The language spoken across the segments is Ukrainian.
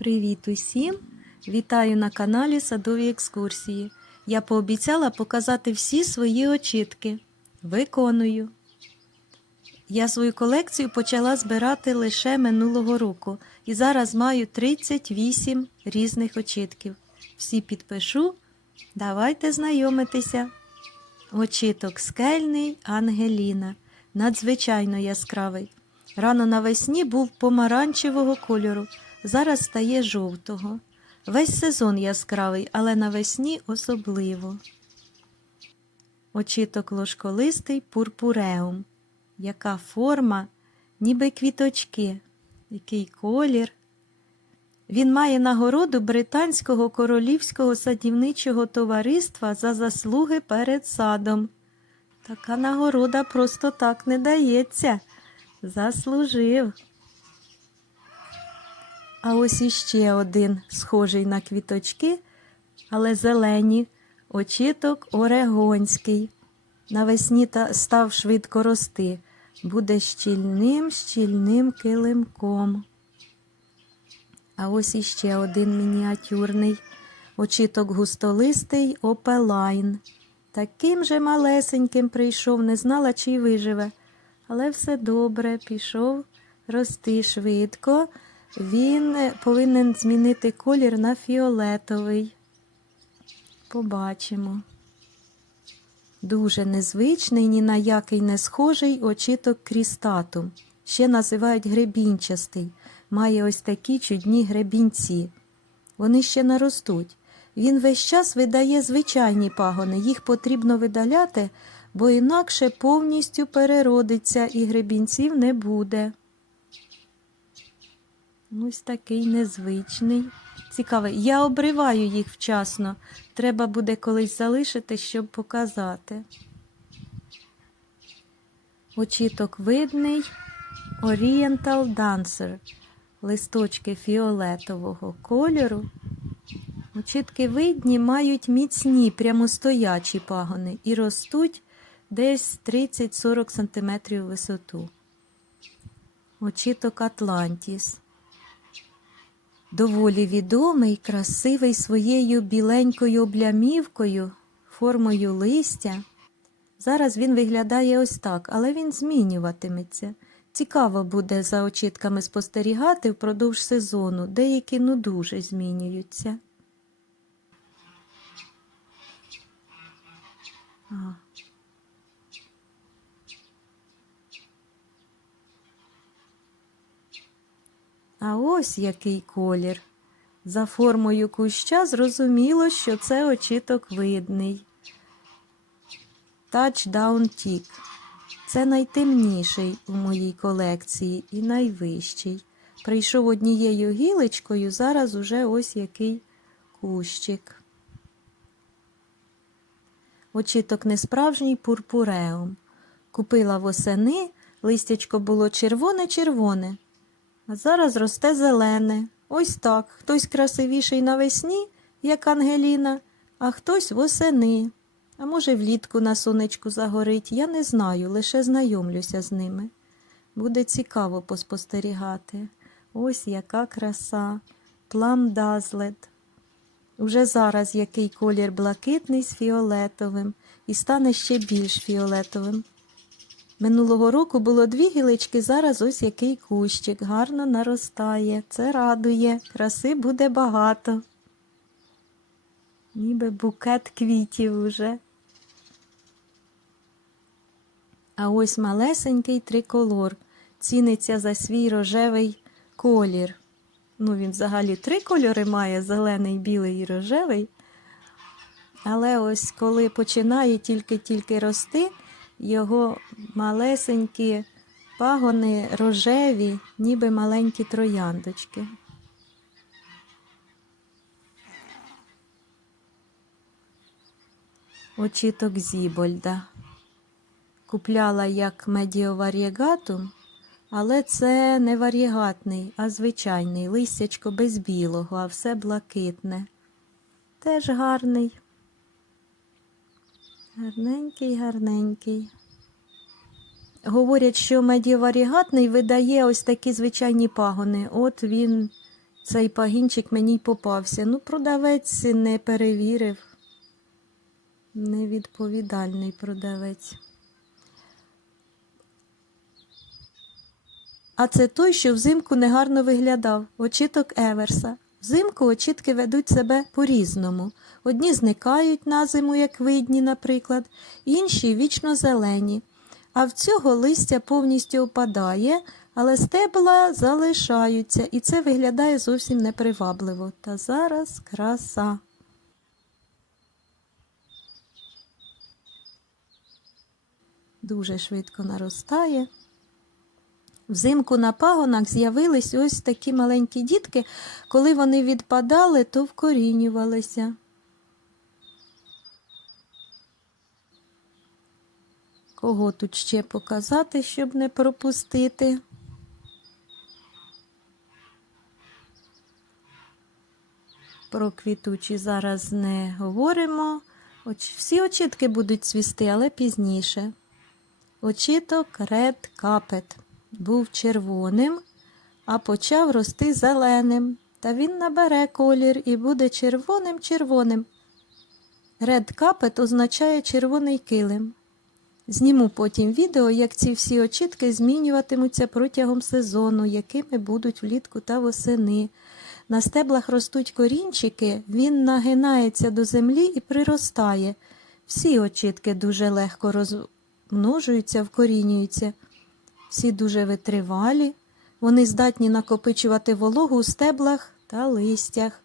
Привіт усім! Вітаю на каналі Садові екскурсії. Я пообіцяла показати всі свої очітки. Виконую. Я свою колекцію почала збирати лише минулого року і зараз маю 38 різних очітків. Всі підпишу. Давайте знайомитися. Очіток скельний Ангеліна. Надзвичайно яскравий. Рано навесні був помаранчевого кольору, зараз стає жовтого. Весь сезон яскравий, але навесні особливо. Очіток ложколистий пурпуреум. Яка форма, ніби квіточки, який колір. Він має нагороду Британського королівського садівничого товариства за заслуги перед садом. Така нагорода просто так не дається. Заслужив. А ось іще один схожий на квіточки, але зелені, очіток орегонський. Навесні та став швидко рости, буде щільним, щільним килимком. А ось іще один мініатюрний, очіток густолистий опелайн. Таким же малесеньким прийшов, не знала, чи виживе. Але все добре, пішов рости швидко. Він е, повинен змінити колір на фіолетовий. Побачимо. Дуже незвичний, ні на який не схожий очіток крістатум. Ще називають гребінчастий. Має ось такі чудні гребінці. Вони ще наростуть. Він весь час видає звичайні пагони. Їх потрібно видаляти, бо інакше повністю переродиться і гребінців не буде. Ось такий незвичний. Цікавий. Я обриваю їх вчасно. Треба буде колись залишити, щоб показати. Очіток видний. Oriental Dancer. Листочки фіолетового кольору. Очітки видні мають міцні прямостоячі пагони і ростуть десь 30-40 см висоту. Очіток Атлантіс. Доволі відомий, красивий своєю біленькою облямівкою, формою листя. Зараз він виглядає ось так, але він змінюватиметься. Цікаво буде за очітками спостерігати впродовж сезону, деякі ну дуже змінюються. А ось який колір. За формою куща зрозуміло, що це очіток видний. Touchdown Tick. Це найтемніший у моїй колекції і найвищий. Прийшов однією гілочкою, зараз уже ось який кущик. Очіток несправжній пурпуреум. Купила восени, листячко було червоне-червоне, а зараз росте зелене. Ось так. Хтось красивіший навесні, як Ангеліна, а хтось восени. А може, влітку на сонечку загорить, я не знаю, лише знайомлюся з ними. Буде цікаво поспостерігати. Ось яка краса. Плам Дазлет. Уже зараз який колір блакитний з фіолетовим і стане ще більш фіолетовим. Минулого року було дві гілички, зараз ось який кущик, гарно наростає. Це радує, краси буде багато. Ніби букет квітів уже. А ось малесенький триколор. Ціниться за свій рожевий колір. Ну, він взагалі три кольори має: зелений, білий і рожевий. Але ось коли починає тільки-тільки рости, його малесенькі пагони рожеві, ніби маленькі трояндочки. Очіток Зібольда. Купляла як медіоварієгатум, але це не варієгатний, а звичайний листячко без білого, а все блакитне. Теж гарний. Гарненький, гарненький. Говорять, що медіоварігатний видає ось такі звичайні пагони. От він цей пагінчик мені й попався. Ну, продавець не перевірив. Невідповідальний продавець. А це той, що взимку негарно виглядав, очіток Еверса. Взимку очітки ведуть себе по-різному. Одні зникають на зиму, як видні, наприклад, інші вічно зелені. А в цього листя повністю опадає, але стебла залишаються, і це виглядає зовсім непривабливо. Та зараз краса. Дуже швидко наростає. Взимку на пагонах з'явились ось такі маленькі дітки. Коли вони відпадали, то вкорінювалися. Кого тут ще показати, щоб не пропустити? Про квітучі зараз не говоримо. Всі очітки будуть цвісти, але пізніше. Очіток Red Carpet був червоним, а почав рости зеленим. Та він набере колір і буде червоним-червоним. Red Carpet означає червоний килим. Зніму потім відео, як ці всі очітки змінюватимуться протягом сезону, якими будуть влітку та восени. На стеблах ростуть корінчики, він нагинається до землі і приростає. Всі очітки дуже легко розмножуються, вкорінюються. Всі дуже витривалі, вони здатні накопичувати вологу у стеблах та листях.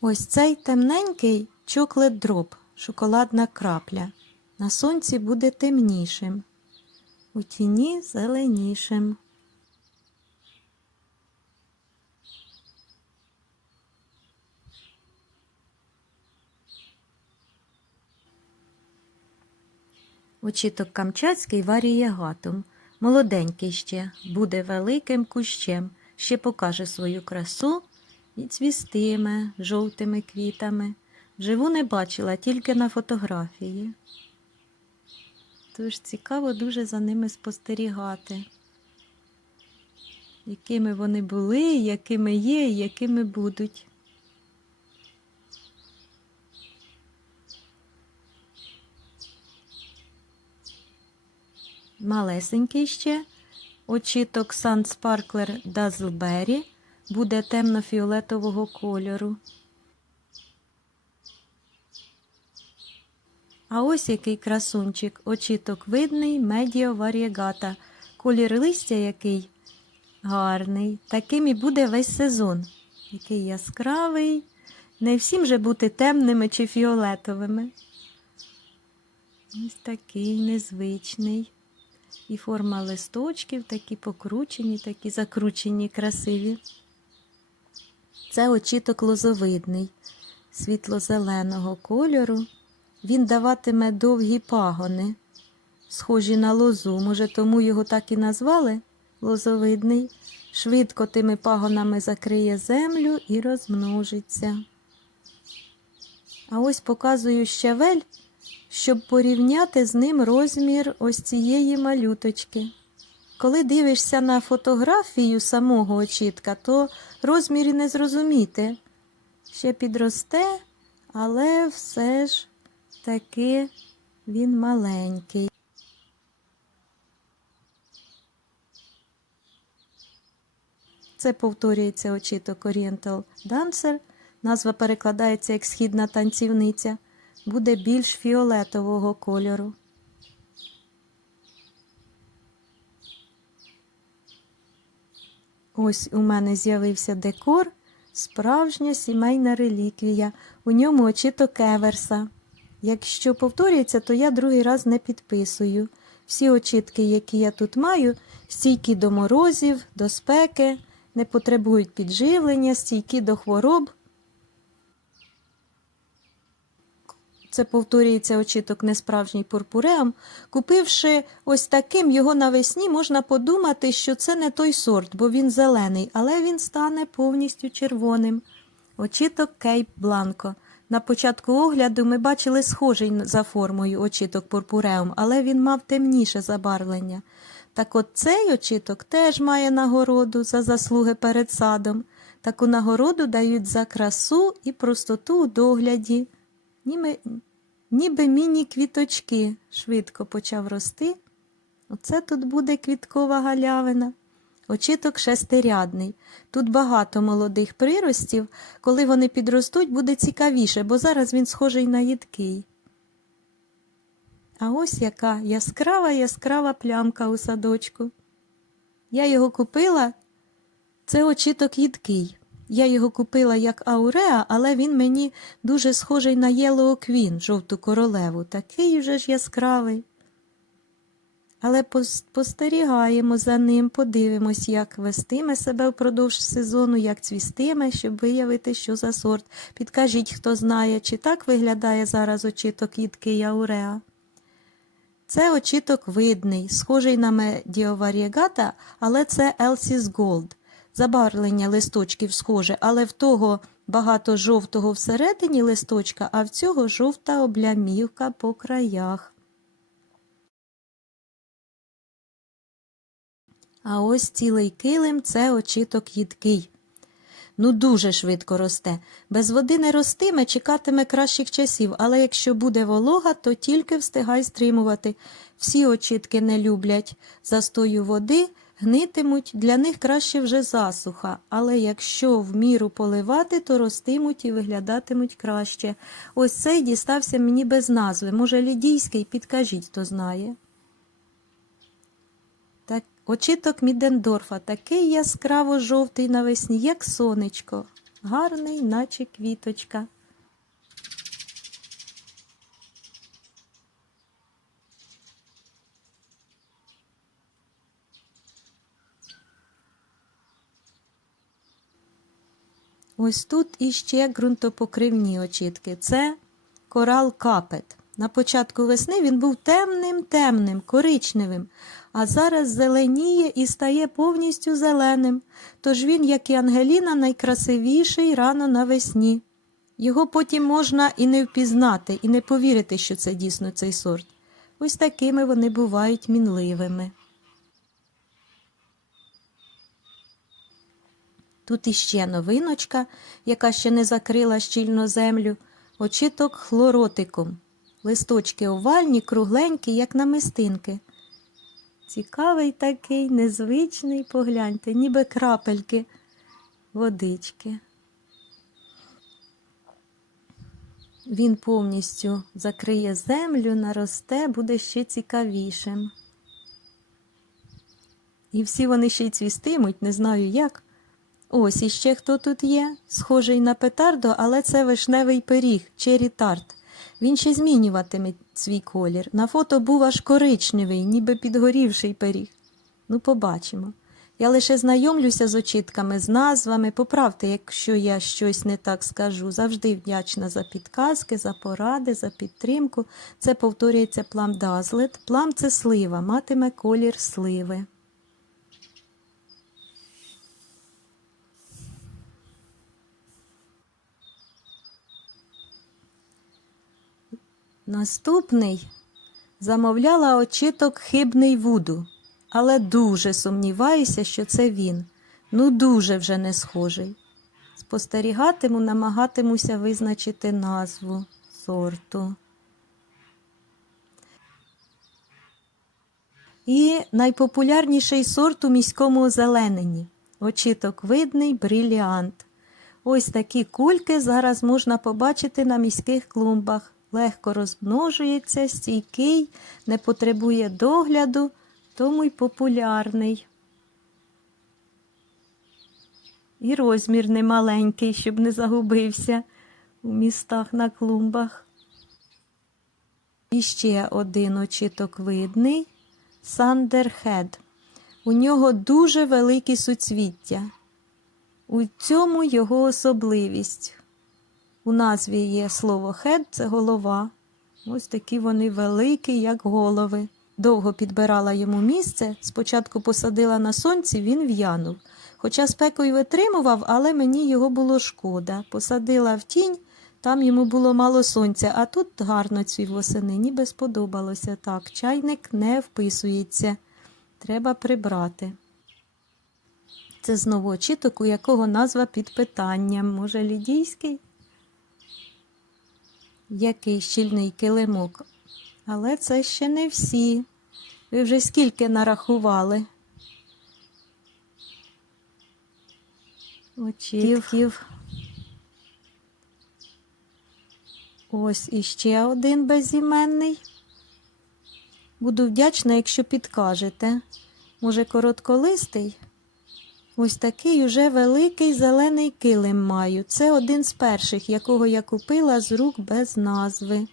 Ось цей темненький чоклет дроп, шоколадна крапля. На сонці буде темнішим, у тіні зеленішим. Очіток камчатський варієгатум. Молоденький ще, буде великим кущем, ще покаже свою красу і цвістиме жовтими квітами. Живу не бачила, тільки на фотографії. Тож цікаво дуже за ними спостерігати, якими вони були, якими є якими будуть. Малесенький ще. Очіток Sun Sparkler Dazzleberry буде темно-фіолетового кольору. А ось який красунчик, очіток видний Medio Variegata. Колір листя який гарний. Таким і буде весь сезон. Який яскравий. Не всім же бути темними чи фіолетовими. Ось такий незвичний. І форма листочків такі покручені, такі закручені, красиві. Це очіток лозовидний, світло-зеленого кольору. Він даватиме довгі пагони, схожі на лозу. Може, тому його так і назвали лозовидний. Швидко тими пагонами закриє землю і розмножиться. А ось показую щавель щоб порівняти з ним розмір ось цієї малюточки. Коли дивишся на фотографію самого очітка, то розмір і не зрозуміти. Ще підросте, але все ж таки він маленький. Це повторюється очіток Oriental Dancer. Назва перекладається як східна танцівниця буде більш фіолетового кольору. Ось у мене з'явився декор, справжня сімейна реліквія. У ньому очіток еверса. Якщо повторюється, то я другий раз не підписую. Всі очітки, які я тут маю, стійкі до морозів, до спеки, не потребують підживлення, стійкі до хвороб. Це повторюється очіток несправжній пурпуреум, купивши ось таким його навесні, можна подумати, що це не той сорт, бо він зелений, але він стане повністю червоним. Очіток Кейп Бланко. На початку огляду ми бачили схожий за формою очіток пурпуреум, але він мав темніше забарвлення. Так от цей очіток теж має нагороду за заслуги перед садом. Таку нагороду дають за красу і простоту у догляді. Ніби, ніби міні-квіточки швидко почав рости. Оце тут буде квіткова галявина. Очіток шестирядний. Тут багато молодих приростів. Коли вони підростуть, буде цікавіше, бо зараз він схожий на їдкий. А ось яка яскрава яскрава плямка у садочку. Я його купила, це очіток їдкий. Я його купила як ауреа, але він мені дуже схожий на Yellow Queen, жовту королеву. Такий вже ж яскравий. Але пос- спостерігаємо за ним, подивимось, як вестиме себе впродовж сезону, як цвістиме, щоб виявити, що за сорт. Підкажіть, хто знає, чи так виглядає зараз очіток їдкий ауреа. Це очіток видний, схожий на медіоварієгата, але це Elsie's Gold. Забарвлення листочків схоже, але в того багато жовтого всередині листочка, а в цього жовта облямівка по краях. А ось цілий килим це очіток їдкий. Ну, дуже швидко росте. Без води не ростиме, чекатиме кращих часів, але якщо буде волога, то тільки встигай стримувати. Всі очітки не люблять застою води, гнитимуть, для них краще вже засуха, але якщо в міру поливати, то ростимуть і виглядатимуть краще. Ось цей дістався мені без назви. Може, лідійський, підкажіть, хто знає. Так, очіток Мідендорфа такий яскраво жовтий навесні, як сонечко, гарний, наче квіточка. Ось тут іще ґрунтопокривні очітки. Це корал капет. На початку весни він був темним, темним, коричневим, а зараз зеленіє і стає повністю зеленим. Тож він, як і Ангеліна, найкрасивіший рано навесні. Його потім можна і не впізнати, і не повірити, що це дійсно цей сорт. Ось такими вони бувають мінливими. Тут іще новиночка, яка ще не закрила щільно землю, очіток хлоротиком. Листочки овальні, кругленькі, як намистинки. Цікавий такий, незвичний, погляньте, ніби крапельки водички. Він повністю закриє землю, наросте, буде ще цікавішим. І всі вони ще й цвістимуть, не знаю як. Ось іще хто тут є, схожий на петардо, але це вишневий пиріг, чері тарт. Він ще змінюватиме свій колір. На фото був аж коричневий, ніби підгорівший пиріг. Ну, побачимо. Я лише знайомлюся з очітками, з назвами. Поправте, якщо я щось не так скажу. Завжди вдячна за підказки, за поради, за підтримку. Це повторюється плам Дазлет. Плам це слива, матиме колір сливи. Наступний замовляла очіток хибний Вуду, але дуже сумніваюся, що це він. Ну, дуже вже не схожий. Спостерігатиму, намагатимуся визначити назву сорту. І найпопулярніший сорт у міському озелененні. Очіток видний бриліант. Ось такі кульки зараз можна побачити на міських клумбах. Легко розмножується, стійкий, не потребує догляду, тому й популярний. І розмір немаленький, щоб не загубився у містах на клумбах. І ще один очіток видний Сандерхед. У нього дуже великі суцвіття. У цьому його особливість. У назві є слово хед це голова. Ось такі вони великі, як голови. Довго підбирала йому місце, спочатку посадила на сонці, він в'янув. Хоча спекою витримував, але мені його було шкода. Посадила в тінь, Там йому було мало сонця, а тут гарно цвів восени, ніби сподобалося так. Чайник не вписується. Треба прибрати. Це знову очіток, у якого назва під питанням. Може, лідійський? Який щільний килимок. Але це ще не всі. Ви вже скільки нарахували? Очітків. Ось іще один безіменний. Буду вдячна, якщо підкажете. Може, коротколистий? Ось такий уже великий зелений килим маю. Це один з перших, якого я купила з рук без назви.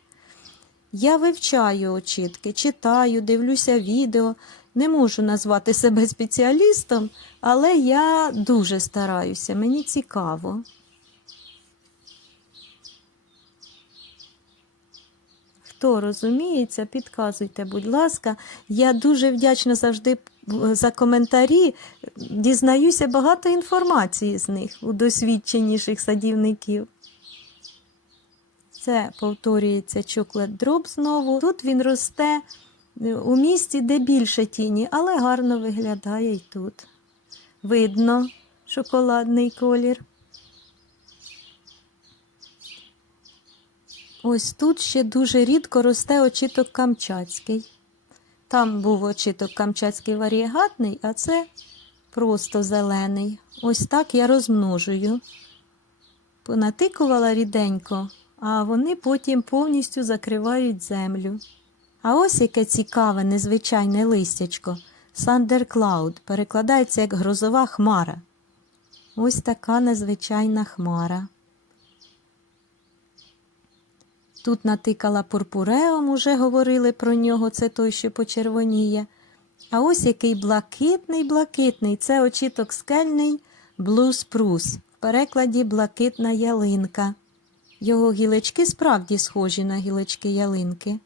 Я вивчаю очітки, читаю, дивлюся відео. Не можу назвати себе спеціалістом, але я дуже стараюся, мені цікаво. Хто розуміється, підказуйте, будь ласка. Я дуже вдячна завжди е, за коментарі. Дізнаюся багато інформації з них у досвідченіших садівників. Це повторюється чоклет дроб знову. Тут він росте е, у місці, де більше тіні, але гарно виглядає і тут. Видно шоколадний колір. Ось тут ще дуже рідко росте очіток камчатський. Там був очіток камчатський варієгатний, а це просто зелений. Ось так я розмножую. Понатикувала ріденько, а вони потім повністю закривають землю. А ось яке цікаве, незвичайне листячко. Сандерклауд перекладається як грозова хмара. Ось така незвичайна хмара. Тут натикала пурпуреум, уже говорили про нього, це той, що почервоніє. А ось який блакитний, блакитний, це очіток скельний Spruce, в перекладі блакитна ялинка. Його гілочки справді схожі на гілочки ялинки.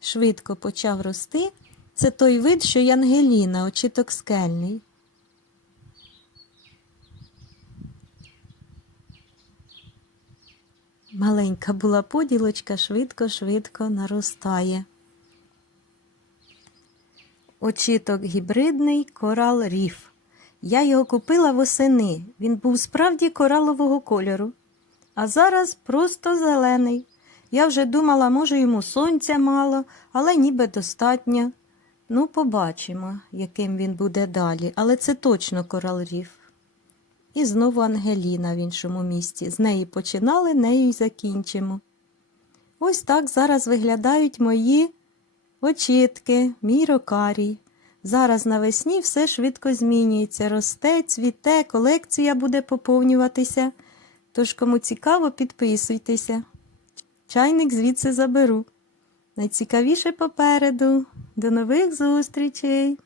Швидко почав рости. Це той вид, що Янгеліна, очіток скельний. Маленька була поділочка, швидко-швидко наростає. Очіток гібридний корал ріф. Я його купила восени. Він був справді коралового кольору. А зараз просто зелений. Я вже думала, може, йому сонця мало, але ніби достатньо. Ну, побачимо, яким він буде далі. Але це точно корал ріф. І знову Ангеліна в іншому місці. З неї починали, нею й закінчимо. Ось так зараз виглядають мої очітки, мій рокарій. Зараз навесні все швидко змінюється, росте, цвіте, колекція буде поповнюватися. Тож, кому цікаво, підписуйтеся. Чайник звідси заберу. Найцікавіше попереду. До нових зустрічей!